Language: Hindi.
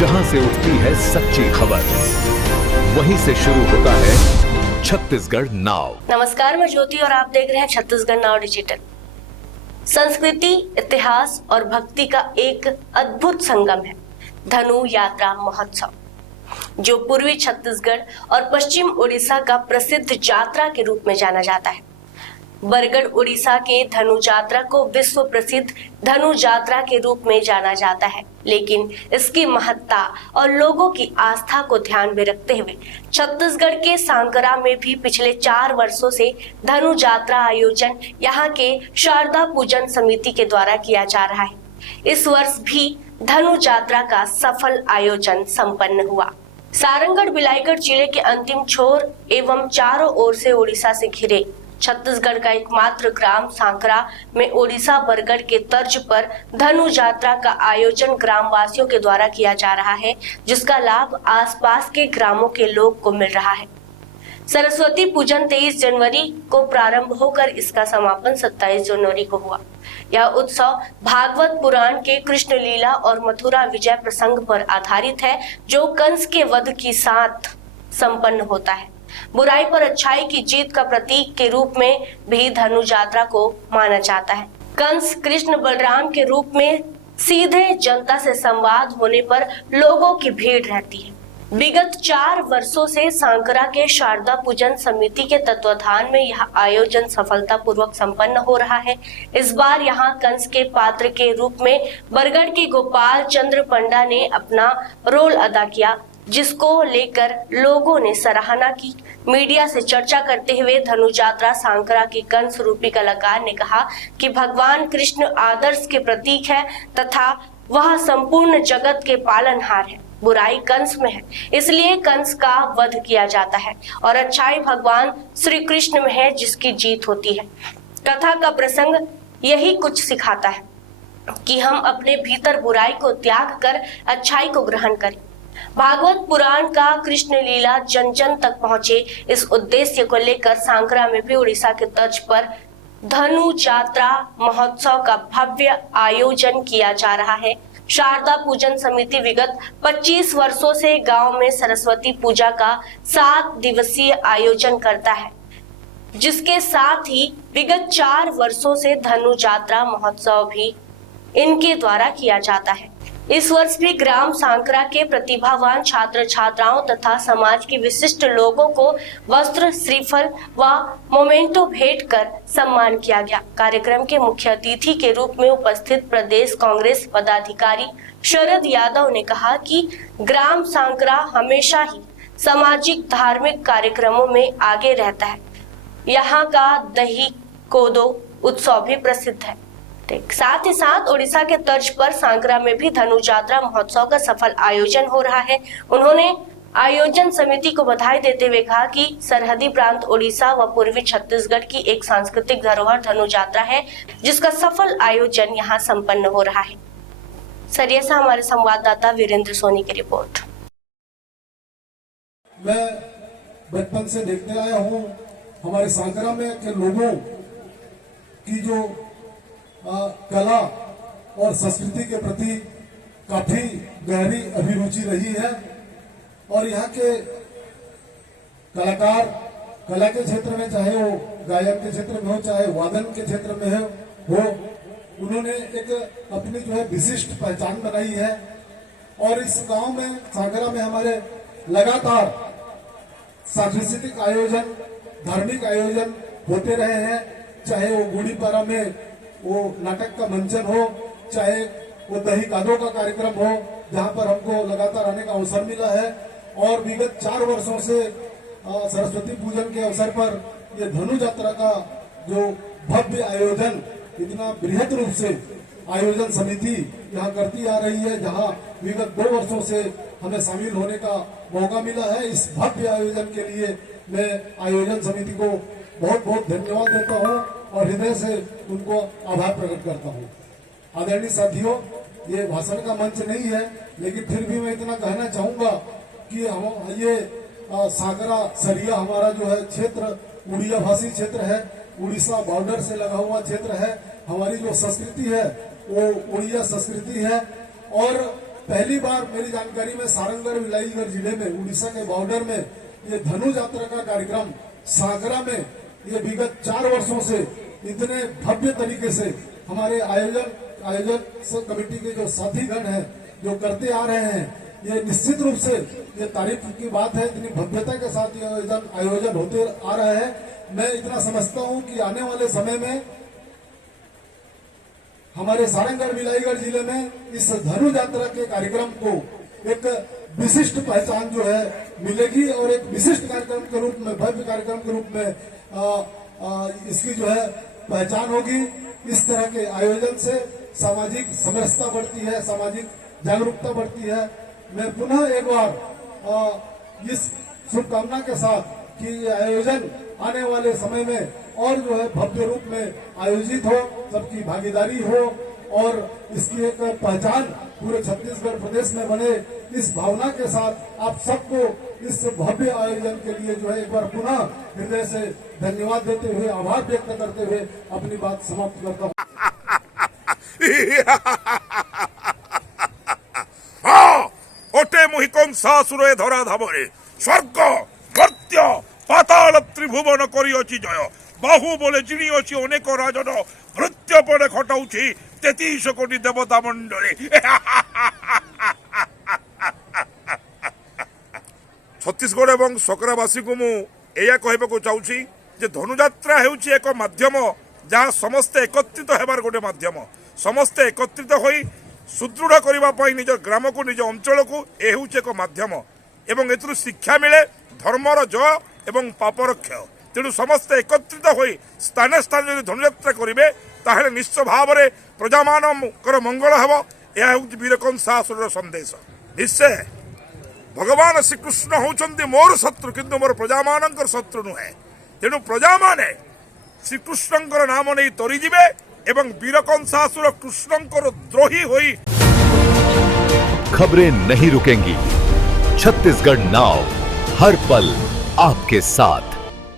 जहां से उठती है सच्ची खबर, वहीं से शुरू होता है छत्तीसगढ़ नाव। नमस्कार, मैं ज्योति और आप देख रहे हैं छत्तीसगढ़ नाव डिजिटल। संस्कृति, इतिहास और भक्ति का एक अद्भुत संगम है धनु यात्रा महोत्सव, जो पूर्वी छत्तीसगढ़ और पश्चिम उड़ीसा का प्रसिद्ध यात्रा के रूप में जाना जाता है। बरगढ़ उड़ीसा के धनु यात्रा को विश्व प्रसिद्ध धनु यात्रा के रूप में जाना जाता है, लेकिन इसकी महत्ता और लोगों की आस्था को ध्यान में रखते हुए छत्तीसगढ़ के सांकरा में भी पिछले 4 वर्षों से धनु यात्रा आयोजन यहाँ के शारदा पूजन समिति के द्वारा किया जा रहा है। इस वर्ष भी धनु यात्रा का सफल आयोजन संपन्न हुआ। सारंगढ़ बिलाईगढ़ जिले के अंतिम छोर एवं चारों ओर से उड़ीसा से घिरे छत्तीसगढ़ का एकमात्र ग्राम सांकरा में उड़ीसा बरगढ़ के तर्ज पर धनु यात्रा का आयोजन ग्रामवासियों के द्वारा किया जा रहा है, जिसका लाभ आसपास के ग्रामों के लोग को मिल रहा है। सरस्वती पूजन 23 जनवरी को प्रारंभ होकर इसका समापन 27 जनवरी को हुआ। यह उत्सव भागवत पुराण के कृष्ण लीला और मथुरा विजय प्रसंग पर आधारित है, जो कंस के वध के साथ संपन्न होता है। बुराई पर अच्छाई की जीत का प्रतीक के रूप में भी धनु यात्रा को माना जाता है। कंस कृष्ण बलराम के रूप में सीधे जनता से संवाद होने पर लोगों की भीड़ रहती है। विगत 4 वर्षों से सांकरा के शारदा पूजन समिति के तत्वाधान में यह आयोजन सफलतापूर्वक संपन्न हो रहा है। इस बार यहाँ कंस के पात्र के रूप में बरगढ़ के गोपाल चंद्र पंडा ने अपना रोल अदा किया, जिसको लेकर लोगों ने सराहना की। मीडिया से चर्चा करते हुए धनु यात्रा सांकरा के कंस रूपी कलाकार ने कहा कि भगवान कृष्ण आदर्श के प्रतीक है तथा वह संपूर्ण जगत के पालनहार है। बुराई कंस में है, इसलिए कंस का वध किया जाता है और अच्छाई भगवान श्री कृष्ण में है, जिसकी जीत होती है। कथा का प्रसंग यही कुछ सिखाता है कि हम अपने भीतर बुराई को त्याग कर अच्छाई को ग्रहण करें। भागवत पुराण का कृष्ण लीला जन जन तक पहुंचे, इस उद्देश्य को लेकर सांकरा में भी उड़ीसा के तर्ज पर धनु यात्रा महोत्सव का भव्य आयोजन किया जा रहा है। शारदा पूजन समिति विगत 25 वर्षों से गांव में सरस्वती पूजा का 7 दिवसीय आयोजन करता है, जिसके साथ ही विगत 4 वर्षों से धनु यात्रा महोत्सव भी इनके द्वारा किया जाता है। इस वर्ष भी ग्राम सांकरा के प्रतिभावान छात्र छात्राओं तथा समाज के विशिष्ट लोगों को वस्त्र, श्रीफल व मोमेंटो भेंट कर सम्मान किया गया। कार्यक्रम के मुख्य अतिथि के रूप में उपस्थित प्रदेश कांग्रेस पदाधिकारी शरद यादव ने कहा कि ग्राम सांकरा हमेशा ही सामाजिक धार्मिक कार्यक्रमों में आगे रहता है। यहाँ का दही कोदो उत्सव भी प्रसिद्ध है। साथ ही साथ उड़ीसा के तर्ज पर सांकरा में भी धनु यात्रा महोत्सव का सफल आयोजन हो रहा है। उन्होंने आयोजन समिति को बधाई देते हुए कहा कि सरहदी प्रांत उड़ीसा व पूर्वी छत्तीसगढ़ की एक सांस्कृतिक धरोहर धनु यात्रा है, जिसका सफल आयोजन यहाँ संपन्न हो रहा है। सरिया से हमारे संवाददाता वीरेंद्र सोनी की रिपोर्ट। मैं बचपन से देखते आया हूँ हमारे सांकरा में के लोगों की जो कला और संस्कृति के प्रति काफी गहरी अभिरुचि रही है और यहाँ के कलाकार कला के क्षेत्र में, चाहे वो गायन के क्षेत्र में हो, चाहे वादन के क्षेत्र में हो, उन्होंने एक अपनी जो है विशिष्ट पहचान बनाई है। और इस गांव में सांकरा में हमारे लगातार सांस्कृतिक आयोजन, धार्मिक आयोजन होते रहे हैं, चाहे वो गुड़ी पारा में वो नाटक का मंचन हो, चाहे वो दही कादो का कार्यक्रम हो, जहां पर हमको लगातार आने का अवसर मिला है। और विगत 4 वर्षों से सरस्वती पूजन के अवसर पर ये धनु यात्रा का जो भव्य आयोजन, इतना बृहद रूप से आयोजन समिति यहाँ करती आ रही है, जहां विगत 2 वर्षों से हमें शामिल होने का मौका मिला है। इस भव्य आयोजन के लिए मैं आयोजन समिति को बहुत बहुत धन्यवाद देता हूँ और हृदय से उनको आभार प्रकट करता हूँ। आदरणीय साथियों, ये भाषण का मंच नहीं है, लेकिन फिर भी मैं इतना कहना चाहूंगा कि हम ये सांकरा सरिया हमारा जो है क्षेत्र उड़िया भाषी क्षेत्र है, उड़ीसा बॉर्डर से लगा हुआ क्षेत्र है। हमारी जो संस्कृति है वो उड़िया संस्कृति है और पहली बार मेरी जानकारी में सारंगगढ़ विलायीगढ़ जिले में उड़ीसा के बॉर्डर में ये धनु यात्रा का कार्यक्रम सागरा में ये विगत 4 वर्षों से इतने भव्य तरीके से हमारे आयोजन कमेटी के जो साथीगण हैं जो करते आ रहे हैं, ये निश्चित रूप से ये तारीफ की बात है। इतनी भव्यता के साथ ये आयोजन होते आ रहा है। मैं इतना समझता हूं कि आने वाले समय में हमारे सारंगगढ़ विलायीगढ़ जिले में इस धनु यात्रा के कार्यक्रम को एक विशिष्ट पहचान जो है मिलेगी और एक विशिष्ट कार्यक्रम के रूप में, भव्य कार्यक्रम के रूप में इसकी जो है पहचान होगी। इस तरह के आयोजन से सामाजिक समरसता बढ़ती है, सामाजिक जागरूकता बढ़ती है। मैं पुनः एक बार इस शुभकामना के साथ कि ये आयोजन आने वाले समय में और जो है भव्य रूप में आयोजित हो, सबकी भागीदारी हो और इसकी एक पहचान पूरे छत्तीसगढ़ प्रदेश में बने, इस भावना के साथ आप सबको इस भव्य आयोजन के लिए जो है एक बार पुनः हृदय से धन्यवाद देते हुए, आभार व्यक्त करते हुए अपनी बात समाप्त करता हूँ। ओटे मुहिकं सासुरे धरा धामरे स्वर्ग मर्त्य पाताल त्रिभुवन करिअछि जय बाहु बोले जिणिअछि अनेक राजन नृत्य पड़े खटाउछि 33 कोटी देवता मंडली। छत्तीसगढ़ एवं सकरावासी को मुझे कहवाक चाहूँगी जे धनुयात्रा हेउछि एक माध्यम जहाँ समस्ते एकत्रित हेबार गोटे माध्यम, समस्ते एकत्रित होई सुदृढ़ करने निज ग्राम को निज अंचल को यह हूँ एक माध्यम एवं एथुरु शिक्षा मिले धर्मर जय एवं पापर क्षय। तेणु समस्ते एकत्रित होई स्थाने स्थाने यदि धनुयात्रा करेंगे ताहले निश्चय भाव में प्रजा मानकर मंगल हेब। यह हूँ वीरकंसासुर संदेश। निश्चय भगवान श्रीकृष्ण होउछन्ति मोर शत्रु किंतु मोर प्रजा मानकर शत्रु नुहे। तेणु प्रजा माने श्रीकृष्णंकर नाम नहीं तरीजिबे एवं वीरकंसासुर कृष्णंकर द्रोही होई। खबरें नहीं रुकेंगी। छत्तीसगढ़ नाउ हर पल आपके साथ।